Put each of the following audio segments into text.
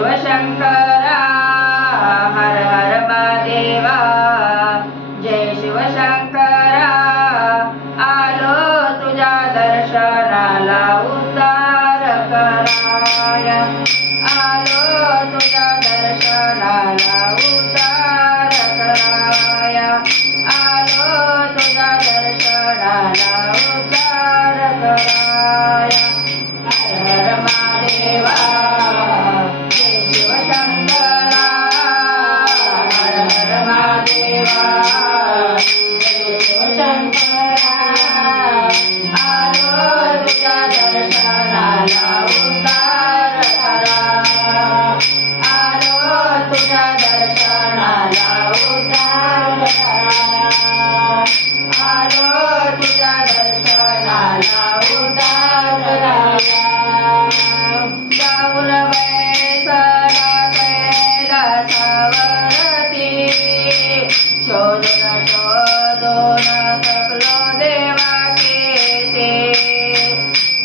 शिवशंकरा हर हर महादेवा जय शिवशंकरा आलो तुझ्या दर्शनाला उद्धार कराया आलो तुझ्या दर्शनाला उद्धार कराया आलो तुझ्या दर्शनाला उद्धार कराया हर हर महादेवा जय शिवशंकरा हर हर महादेवा जय शिवशंकरा आलो तुझ्या दर्शनाला उद्धार कराया आलो तुझ्या दर्शनाला उद्धार कराया आलो तुझ्या दर्शनाला उद्धार कराया जाऊन बैसला कैलासावरती शोधून शोधून थकलो देवा केते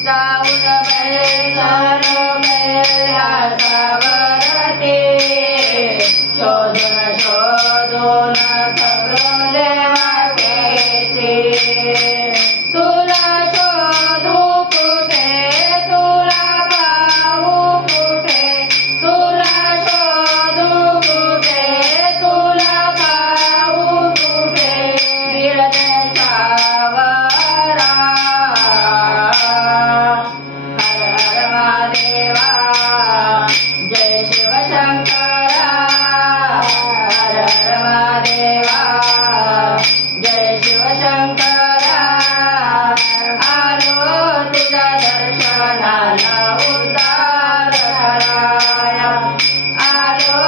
जाऊन बैसलो कैलासावरती शोधून शोधून थकलो देवा केते तुला शोधू कुठे तुला पाहू कुठे तुला शोधू कुठे तुला पाहू कुठे गिरजेच्या वरा हर हर महादेवा जय शिवशंकरा हर हर महादेवा जय शिवशंकरा आलो तुझ्या दर्शनाला उद्धार कराया आलो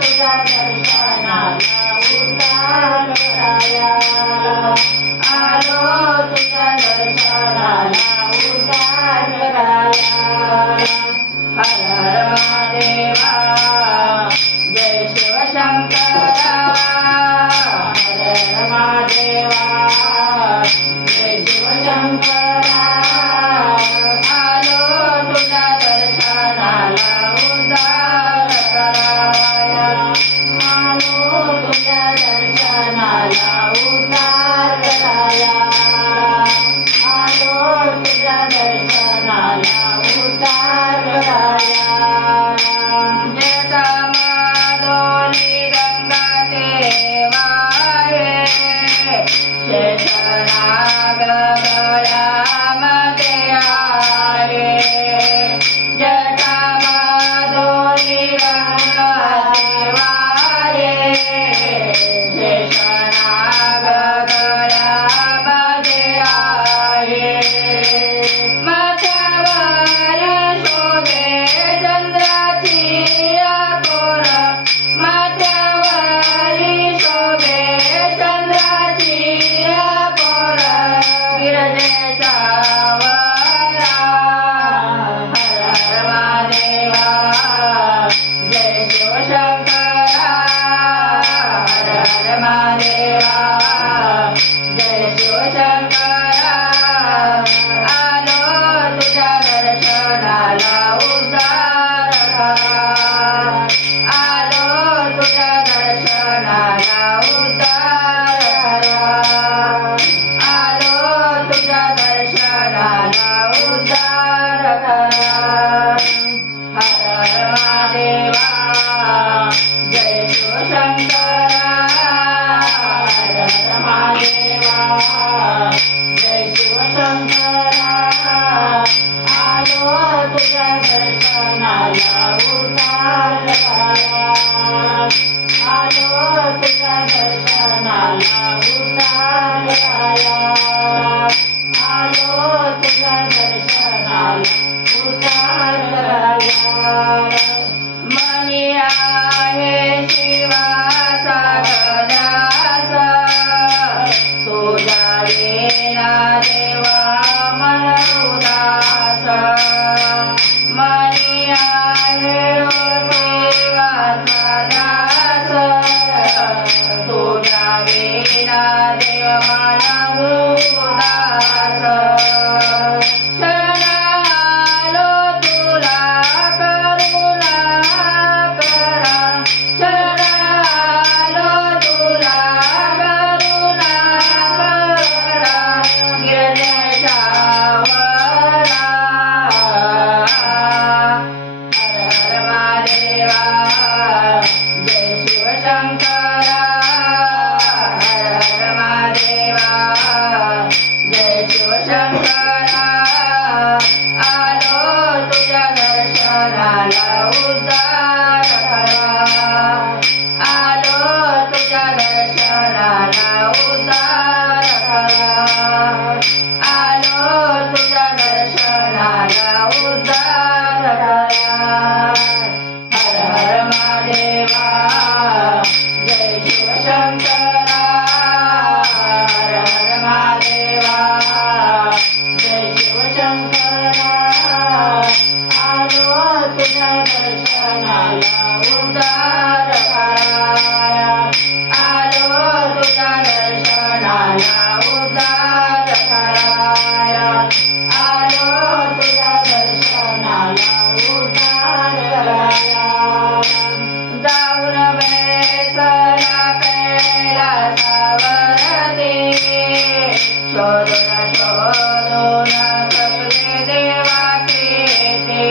तुझ्या दर्शनाला उद्धार कराया आलो तुझ्या दर्शनाला उद्धार कराया हर हर महादेवा जय शिवशंकरा हर हर महादेवा जय शिवशंकरा आलो तुझ्या दर्शनाला उद्धार कराया आलो तुझ्या दर्शनाला उद्धार कराया आलो तुझ्या दर्शनाला उद्धार कराया जटामादोनी गंगा देवाये शेषनाग गळ्यामध्ये आहे जटामादोनी गंगा देवाये शेषनाग गळ्यामध्ये आहे माथ्यावर शोभे चंद्राची कोर माथ्यावरी शोभे चंद्राची कोर गिरजेच्या वरा हर हर महादेवा जय शिवशंकरा हर हर महादेवा जय शिवशंकरा आलो तुझ्या दर्शनाला उद्धार करा आलो तुझ्या दर्शनाला उद्धार करा आलो तुझ्या दर्शनाला उद्धार करा हर हर महादेवा जय शिवशंकरा हर हर महादेवा जय शिवशंकरा आलो तुझ्या दर्शनाला उद्धार कराया आलो तुझ्या दर्शनाला उद्धार कराया आलो तुझ्या दर्शनाला उद्धार कराया मनी आहे हर महादेवा जय शिवशंकरा हर हर महादेवा जय शिवशंकरा आलो तुझ्या दर्शनाला उद्धार कराया आलो तुझ्या दर्शनाला उद्धार कराया आलो तुझ्या दर्शनाला उद्धार कराया जाऊन बेसला कैलासावरती शोधून शोधून थकले देवा केते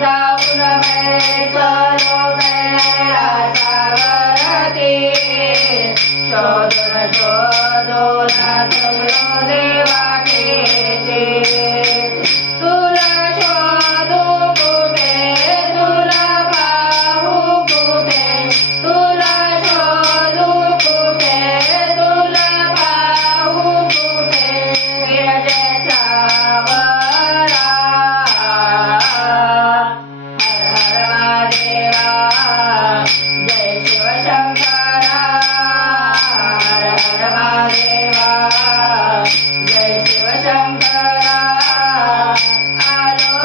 जाऊन बेसलो कैलासावरती शोधून शोधून थकलो देवा केते तुला शोधू कुठे तुला पाहू कुठे तुला शोधू कुठे तुला पाहू कुठे विरजेच्या वरा हर हर महादेवा जय शिवशंकरा हर हर महादेवा जय शिवशंकरा आलो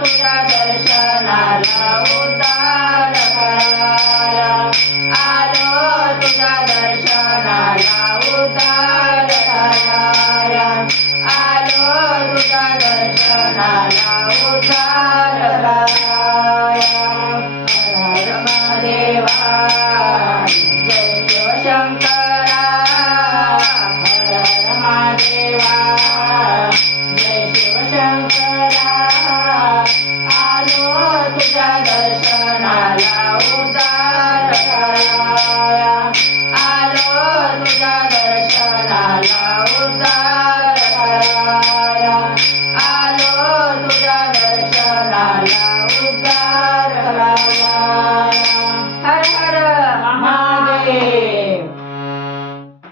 तुझ्या दर्शनाला उद्धार कराया आलो तुझ्या दर्शनाला उद्धार कराया आलो तुझ्या दर्शनाला उद्धार कराया हर हर महादेवा जय शिवशंकरा हर हर महादेवा जय शिवशंकरा आलो तुझ्या दर्शनाला उद्धार कराया आलो तुझ्या दर्शनाला उद्धार कराया